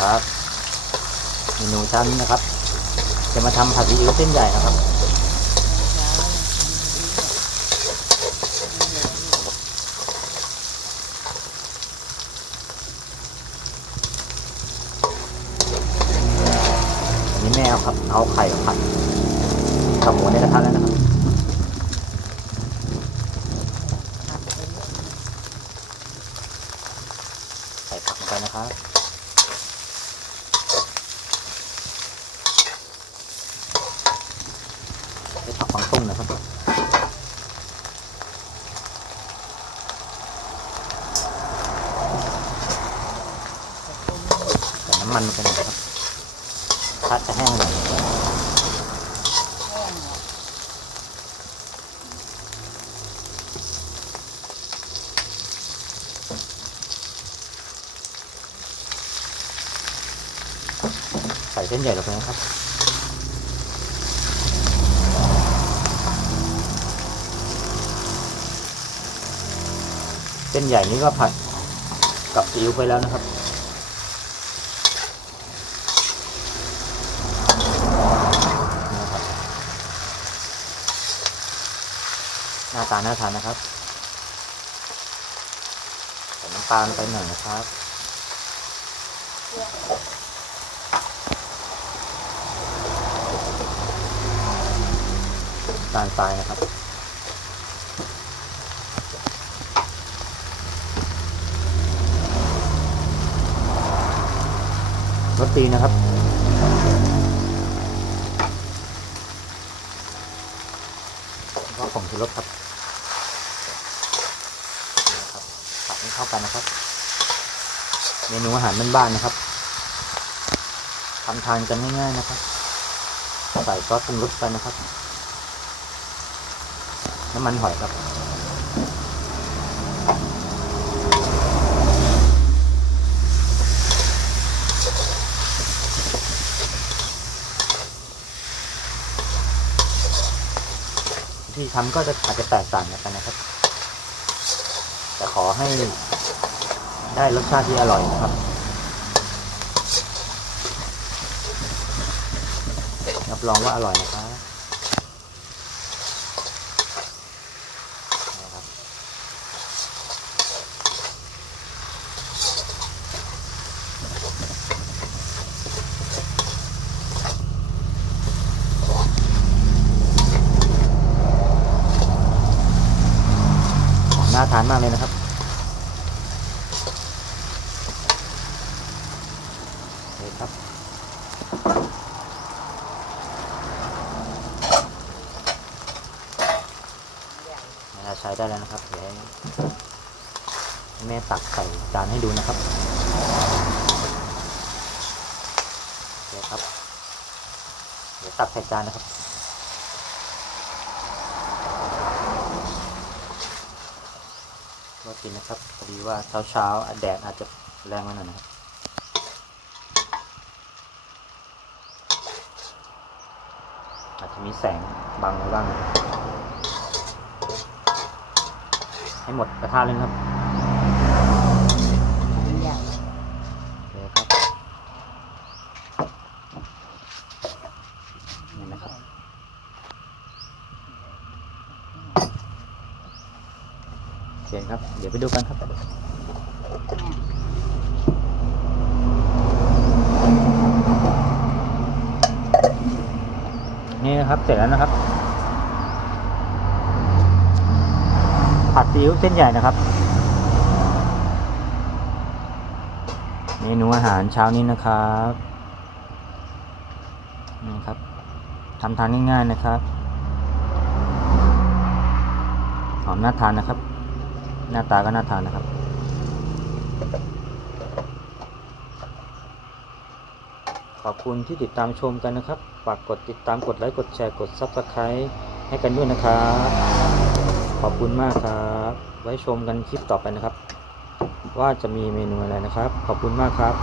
ครับเมนูเช้านี้นะครับ จะมาทำผัดซีอิ๊วเส้นใหญ่นะครับอันนี้แม่เอาครับเอาไข่มาผัดกับหมูในกระทะแล้วนะครับใส่ผักลงไปนะครับ ใส่ นะครับใส่น้ำมันลงไปหน่อยครับพัดจะแห้งหน่อยใส่เส้นใหญ่ลงไปนะครับ เส้นใหญ่นี้ก็ผัดกับซีอิ๊วไปแล้วนะครับนี่นะครับหน้าตาน่าทานนะครับใส่น้ำตาลไปหน่อยนะครับน้ำตาลทรายนะครับ รสดีนะครับแล้วก็ผงชูรสครับนี่นะครับผัดให้เข้ากันนะครับ เมนูอาหารบ้านๆนะครับทำทานกันง่ายๆนะครับ ใส่ซอสปรุงรสไปนะครับ น้ำมันหอยครับ ที่ทำก็จะอาจจะแตกต่างกันนะครับ แต่ขอให้ได้รสชาติที่อร่อยนะครับรับรองว่าอร่อยนะครับ น่า ทานมากเลยนะครับโอเครับเวลาใช้ได้แล้วนะครับ เดี๋ยวให้แม่ตักใส่จานให้ดูนะครับโอเคครับ เดี๋ยวตักใส่จานนะครับ ก็กินนะครับพอดีว่าเช้าเช้าๆแดดอาจจะแรงไปหน่อยนะครับอาจจะมีแสงบังไว้บ้าง ให้หมดกระทะเลยครับโอเคครับนี่นะครับ เคครับ เดี๋ยวไปดูกันครับ นี่นะครับ เสร็จแล้วนะครับ ผัดซีอิ๊วเส้นใหญ่นะครับ เมนูอาหารเช้านี้นะครับนี่ครับทำทานง่ายๆนะครับหอมน่าทานนะครับ หน้าตาก็น่าทานนะครับ ขอบคุณที่ติดตามชมกันนะครับ ฝากกดติดตามกดไลค์กดแชร์กด s u b สไครต์ให้กันด้วยนะครับ ขอบคุณมากครับ ไว้ชมกันคลิปต่อไปนะครับ ว่าจะมีเมนูอะไรนะครับ ขอบคุณมากครับ